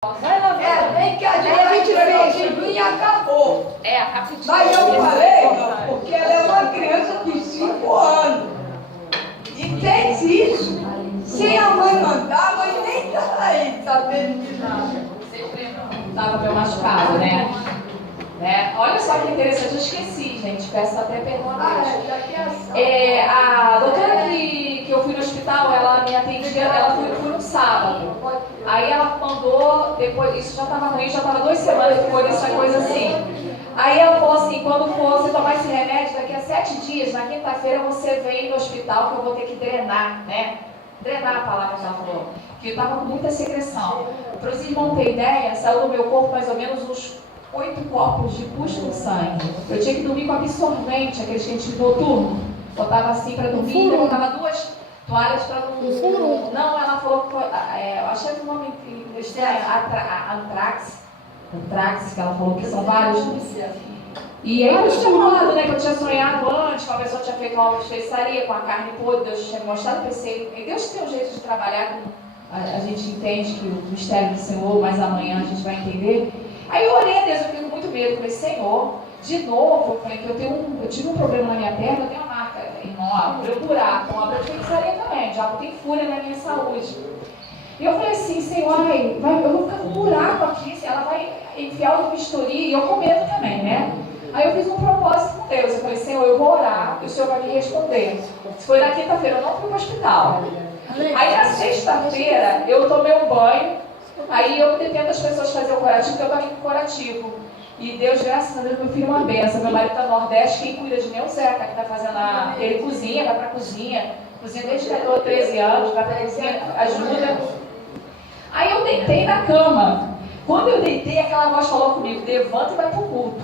Vai lá, bem que a gente fez e acabou. Rapidinho. Mas eu falei, porque ela é uma criança de 5 anos. E fez isso. Sem a mãe mandar, a mãe nem tá aí, sabendo de nada. Vocês lembram? Estava meu machucado, né? Olha só que interessante, eu esqueci, gente. Peço até perdão a Deus. A doutora que eu fui no hospital, ela me atendia, ela foi no sábado. Aí ela mandou, depois, isso já estava ruim, já estava 2 semanas depois dessa coisa assim. Aí ela falou assim, quando for você tomar esse remédio, daqui a 7 dias, na quinta-feira, você vem no hospital que eu vou ter que drenar, né? Drenar a palavra que ela falou. Que eu estava com muita secreção. Para os irmãos terem ideia, saiu do meu corpo mais ou menos uns 8 copos de pus com sangue. Eu tinha que dormir com absorvente, aqueles que a gente noturno. Botava assim para dormir, eu botava 2 toalhas para não. Não, ela falou que foi. Eu achei o nome estranho, Antrax, que ela falou que são vários. E aí Deus tinha falado, né, que eu tinha sonhado antes, que uma pessoa tinha feito uma feitiçaria com a carne podre, Deus tinha mostrado, pensei, e Deus tem um jeito de trabalhar, a gente entende que o mistério do Senhor, mas amanhã a gente vai entender. Aí eu orei a Deus, eu fiquei com muito medo, falei, Senhor, de novo, eu falei que eu tive um problema na minha perna, eu tenho uma marca, irmão, abriu um buraco, uma obra de feitiçaria também, o diabo tem fúria na minha saúde. E eu falei assim, Senhor, eu vou ficar com um buraco aqui, ela vai enfiar o bisturi, e eu com medo também, né? Aí eu fiz um propósito com Deus, eu falei, Senhor, eu vou orar, e o Senhor vai me responder. Se foi na quinta-feira, eu não fui para o hospital. Aí na sexta-feira, eu tomei um banho, aí eu pretendo as pessoas fazer o curativo, porque eu estava com curativo. E Deus, graças a Deus, meu filho é uma benção. Meu marido está no Nordeste, quem cuida de mim é o Zeca, que está fazendo ele cozinha, vai para a cozinha desde que eu tenho 13 anos, vai para a cozinha, ajuda. Aí eu deitei na cama. Quando eu deitei, aquela voz falou comigo, levanta e vai para o culto.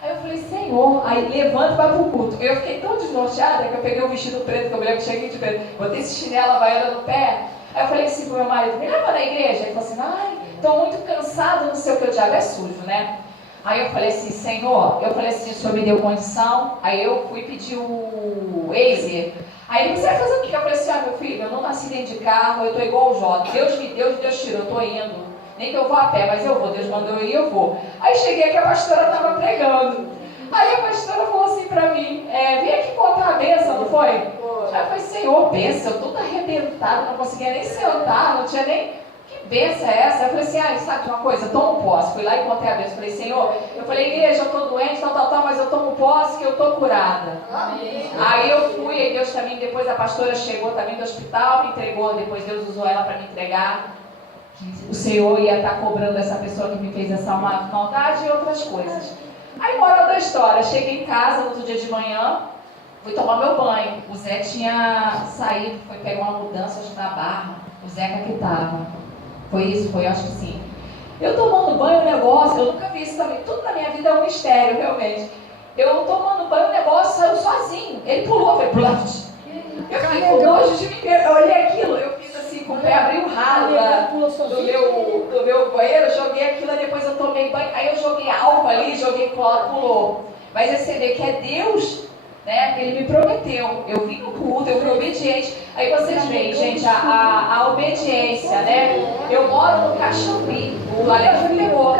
Aí eu falei, Senhor, aí levanta e vai para o culto. Eu fiquei tão desnorteada que eu peguei o vestido preto, que eu me lembro que cheguei de preto, botei esse chinelo havaiana no pé. Aí eu falei assim pro meu marido, me leva na igreja. Ele falou assim, estou muito cansado, não sei o que, o diabo é sujo, né? Aí eu falei assim, Senhor, o Senhor me deu condição. Aí eu fui pedir o Waze. Aí ele disse, você vai fazer o quê? Eu falei assim, meu filho, eu não nasci dentro de carro, eu estou igual o Jota. Deus me deu, Deus tirou, eu estou indo. Nem que eu vá a pé, mas eu vou. Deus mandou eu ir, eu vou. Aí cheguei aqui, a pastora estava pregando. Aí a pastora falou assim para mim, vem aqui contar a bênção, não foi? Aí eu falei, Senhor, bênção, eu toda arrebentada, não conseguia nem sentar, não tinha nem... Que bênção é essa? Eu falei assim, sabe de uma coisa? Tomo posse. Fui lá e contei a bênção. Falei, Senhor, eu falei, igreja, eu estou doente, tal, mas eu tomo posse que eu estou curada. Amém. Aí eu fui, aí Deus também, depois a pastora chegou também do hospital, me entregou, depois Deus usou ela para me entregar. O Senhor ia estar cobrando essa pessoa que me fez essa maldade e outras coisas. Aí, moral da história, cheguei em casa no outro dia de manhã, fui tomar meu banho. O Zé tinha saído, foi pegar uma mudança hoje na Barra. O Zeca que estava. Foi isso? Foi, acho que sim. Eu tomando banho, o negócio, eu nunca vi isso também. Tudo na minha vida é um mistério, realmente. Eu tomando banho, o negócio saiu sozinho. Ele pulou, foi bluff. Eu fiquei com nojo de mim. Eu olhei aquilo, eu fiz assim com o pé, abri o ralo do meu banheiro, joguei aquilo, aí depois eu tomei banho, aí eu joguei álcool ali, joguei cola, pulou. Mas você vê que é Deus, né? Ele me prometeu. Eu vim no culto, eu fui obediente. Aí vocês veem, gente, a obediência, né? Eu moro no Caxambi, o Alex me pegou.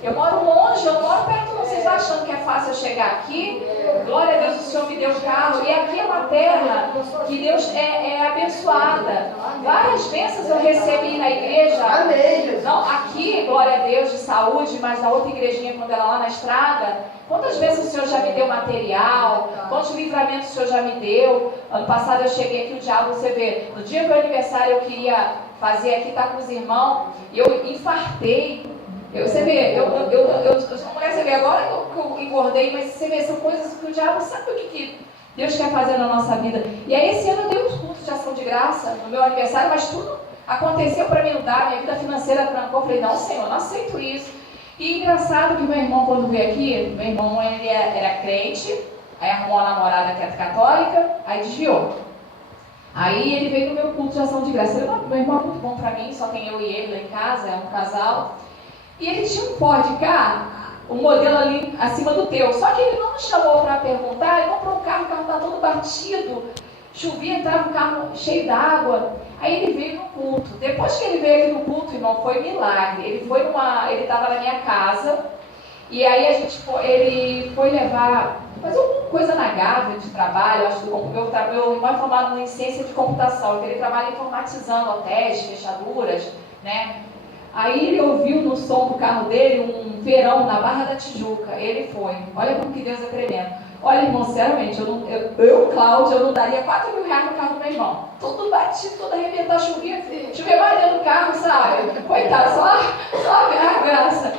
Eu moro longe, eu moro perto, vocês achando que é fácil eu chegar aqui? Glória a Deus, o Senhor me deu um carro. E aqui é uma terra que Deus é abençoada. Várias bênçãos eu recebi na igreja. Amém. Não, aqui, glória a Deus, de saúde, mas na outra igrejinha, quando era lá na estrada, quantas vezes o Senhor já me deu material? Quantos livramentos o Senhor já me deu? Ano passado eu cheguei aqui, o diabo, você vê, no dia do meu aniversário eu queria fazer aqui, tá com os irmãos, e eu infartei. Você vê, eu sou mulher, você vê, agora que eu engordei, mas você vê, são coisas que o diabo sabe o que Deus quer fazer na nossa vida. E aí esse ano eu dei uns cursos de ação de graça no meu aniversário, mas tudo aconteceu para me mudar, minha vida financeira trancou. Eu falei, não, Senhor, eu não aceito isso. E engraçado que meu irmão, quando veio aqui, meu irmão ele era crente, aí arrumou uma namorada que era católica, aí desviou. Aí ele veio no meu culto de ação de graça. Meu irmão é muito bom para mim, só tem eu e ele lá em casa, é um casal. E ele tinha um Ford Ka, um modelo ali acima do teu. Só que ele não me chamou para perguntar, ele comprou um carro, o carro está todo batido, chovia, entrava um carro cheio d'água. Aí ele veio no culto. Depois que ele veio aqui no culto, irmão, foi milagre. Ele estava na minha casa, e aí ele foi fazer alguma coisa na Gávea de trabalho, acho que meu irmão é formado em ciência de computação, então ele trabalha informatizando hotéis, fechaduras, né? Aí ele ouviu no som do carro dele um verão na Barra da Tijuca. Ele foi. Olha como que Deus é tremendo. Olha, irmão, sinceramente, Cláudia, eu não daria 4 mil reais no carro do meu irmão. Tudo batido, tudo arrebentado, chovia mais dentro do carro, sabe? Coitado, só a graça.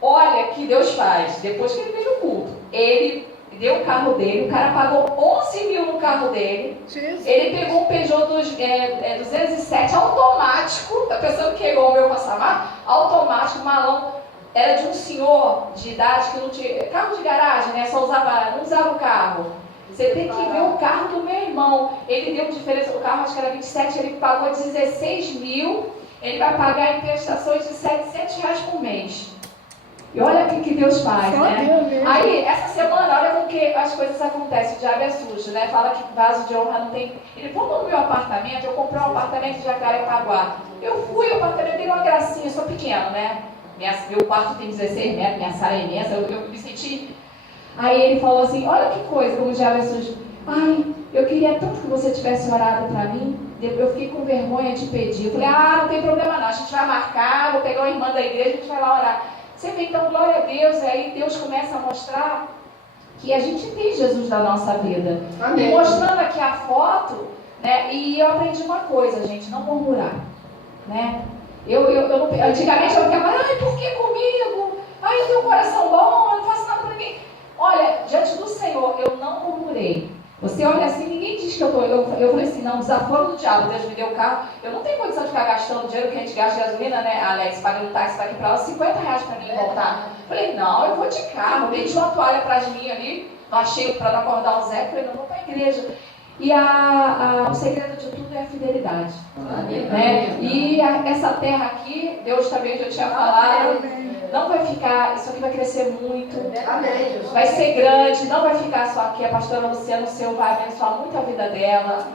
Olha que Deus faz. Depois que ele veio no culto, ele deu o carro dele, o cara pagou 11 mil no carro dele. Jesus. Ele pegou um Peugeot 207 automático, tá pensando que é igual o meu Passamar? Automático, malão. Era de um senhor de idade que não tinha carro de garagem, né? Não usava o carro. Você tem que ver o carro do meu irmão. Ele deu diferença do carro, acho que era 27, ele pagou 16 mil. Ele vai pagar em prestações de 700 reais por mês. E olha o que Deus faz, né? Aí, essa semana, olha como que as coisas acontecem. O diabo é sujo, né? Fala que vaso de honra não tem. Ele falou no meu apartamento, eu comprei um apartamento de Jacarepaguá. Eu fui, o apartamento dele é uma gracinha, eu sou pequeno, né? Meu quarto tem 16 metros, minha sala é imensa, eu me senti. Aí ele falou assim, olha que coisa, como o diabo é sujo. Ai, eu queria tanto que você tivesse orado para mim. Eu fiquei com vergonha de pedir. Eu falei, não tem problema não, a gente vai marcar, vou pegar uma irmã da igreja, a gente vai lá orar. Você vê, então, glória a Deus, aí Deus começa a mostrar que a gente tem Jesus na nossa vida. Amém. E mostrando aqui a foto, né, e eu aprendi uma coisa, gente, não murmurar, né? Antigamente eu ficava, por que comigo? Eu tenho um coração bom, eu não faço nada para ninguém. Olha, diante do Senhor, eu não murmurei. Você olha assim, ninguém diz que eu falei assim, não, desaforo do diabo, Deus me deu o carro, eu não tenho condição de ficar gastando dinheiro que a gente gasta de gasolina, né? Aliás, paga no táxi daqui para lá, 50 reais para mim voltar. Falei, não, eu vou de carro, dei uma toalha atrás de mim ali, não achei para não acordar o Zé, falei, não vou para a igreja. E o segredo de tudo é a fidelidade. Né? E essa terra aqui, Deus também já tinha falado, não vai ficar, isso aqui vai crescer muito, vai ser grande, não vai ficar só aqui. A pastora Luciana, o Senhor vai abençoar muito a vida dela,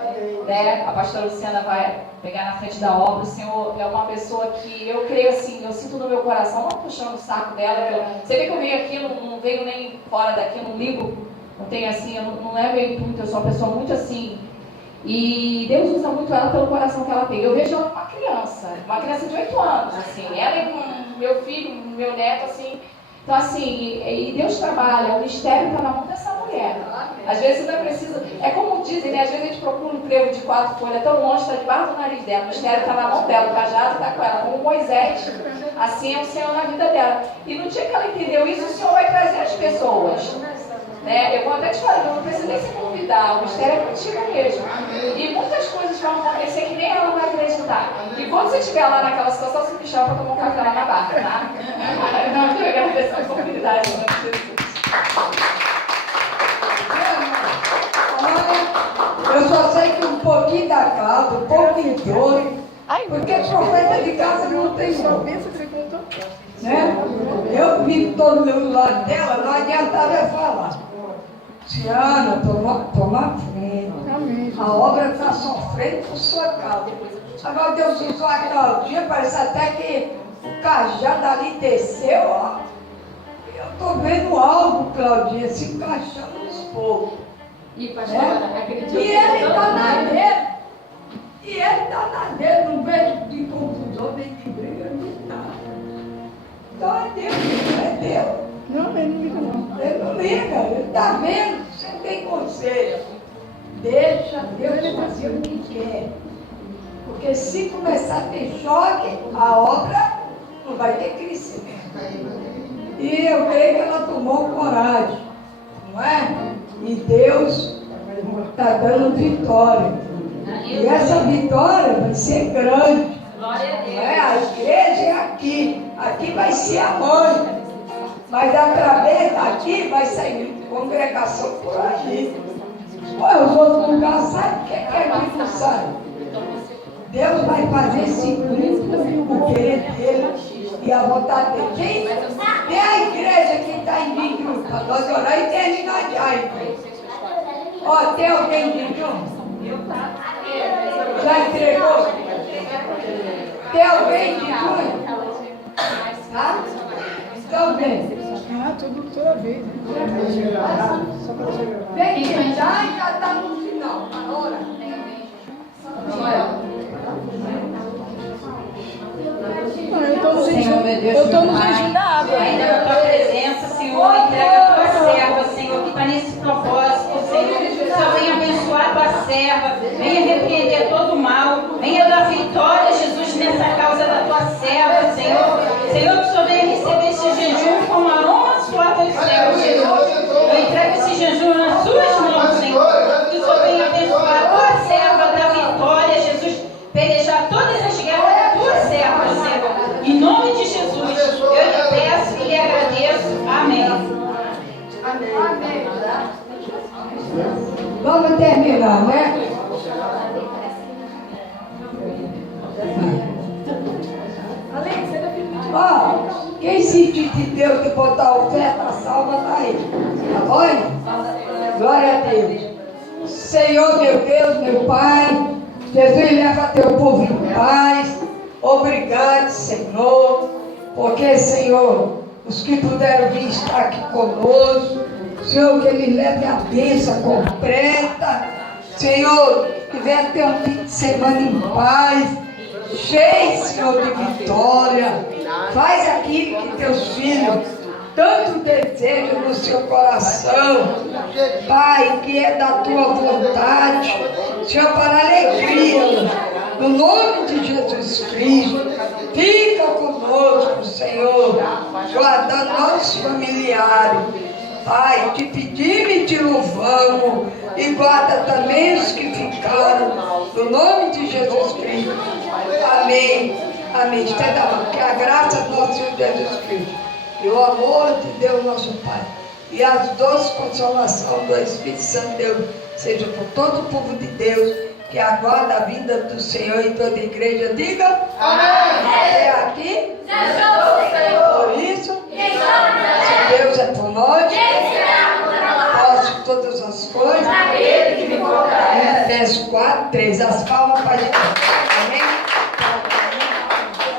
né? A pastora Luciana vai pegar na frente da obra. O Senhor é uma pessoa que eu creio assim, eu sinto no meu coração, não puxando o saco dela. Você vê que eu venho aqui, não venho nem fora daqui, não ligo. Não tem assim, não é meu intuito, eu sou uma pessoa muito assim. E Deus usa muito ela pelo coração que ela tem. Eu vejo ela uma criança de 8 anos, assim. Ela e meu filho, meu neto, assim. Então, assim, e Deus trabalha, o mistério está na mão dessa mulher. Às vezes não é preciso, é como dizem, né? Às vezes a gente procura um emprego de 4 folhas tão longe, está debaixo do nariz dela. O mistério está na mão dela, o cajado está com ela. Como Moisés, assim é o Senhor na vida dela. E no dia que ela entendeu isso, o Senhor vai trazer as pessoas. Né? Eu vou até te falar, eu não preciso nem se convidar, o mistério é contigo mesmo. E muitas coisas vão acontecer que nem ela vai acreditar. E quando você estiver lá naquela situação, você me chama para tomar um café lá na barra, tá? Eu não quero agradecer a oportunidade, em nome de Jesus. Olha, eu só sei que um pouquinho da casa, um pouquinho de ouro, porque profeta de casa não tem nome. Né? Eu vi todo do lado dela, não adiantava eu falar. Tiana, toma frente. A obra está sofrendo por sua causa. Agora Deus usou a Claudinha, parece até que o cajado ali desceu, ó. Eu estou vendo algo, Claudinha, se encaixando nos povos. E ele está na dele. E ele está na dele, não vejo de confusão, nem de briga, nem nada. Então é Deus, é Deus. Não, ele não liga não. Ele não liga, ele está vendo, você tem conselho. Deixa Deus fazer o que quer. Porque se começar a ter choque, a obra não vai ter crescimento. E eu creio que ela tomou coragem, não é? E Deus está dando vitória. E essa vitória vai ser grande. Glória a Deus. Não é? A igreja é aqui. Aqui vai ser a mãe. Mas através daqui vai sair congregação por aí. Os outros lugares sabem o que é aqui não sabe. Deus vai fazer segundo o querer dele e a vontade dele. Tem a igreja que está em jejum para nós orar e terminar de aí. Ó, tem alguém em jejum? Já entregou? Tem alguém de junho? Tá? Então vem. Toda vez. Vem que já está no final. Agora. Eu estou no jejum da água. Ainda na tua presença, Senhor, entrega a tua serva, Senhor, que está nesse propósito, Senhor. Senhor, venha abençoar a tua serva, venha repreender todo o mal, venha dar vitória, Jesus, nessa causa da tua serva, Senhor. Senhor, que o Senhor venha receber esse jejum como aroma suave aos céus, Jesus. Eu entrego esse jejum nas suas mãos, Senhor. Que o Senhor venha abençoar a tua serva, dar vitória, Jesus, pelejar todas as guerras da tua serva, Senhor. Em nome de Jesus, eu lhe peço e lhe agradeço. Amém. Amém. Vamos terminar, né? Ó, quem sentir de Deus de botar oferta, salva, tá aí. Tá bom? Glória a Deus. Senhor, meu Deus, meu Pai, Jesus, leva teu povo em paz. Obrigado, Senhor, porque, Senhor, os que puderam vir estar aqui conosco, Senhor, que eles levem a bênção completa, Senhor, que venha ter um fim de semana em paz, cheio, Senhor, de vitória. Faz aquilo que teus filhos tanto desejam no seu coração, Pai, que é da tua vontade, Senhor, para a alegria, no nome de Jesus Cristo. Fica conosco, Senhor, guardando nossos familiares. Pai, te pedimos e te louvamos, e guarda também os que ficaram, no nome de Jesus Cristo. Amém. Amém. Estenda a mão. Que a graça do nosso Senhor Jesus Cristo e o amor de Deus nosso Pai e as doces consolações do Espírito Santo de Deus sejam por todo o povo de Deus que aguarda a vinda do Senhor e toda a igreja diga amém. Até aqui por isso, se Deus é por nós, posso todas as coisas. Efésios 4:3. As palmas para Jesus. Amém.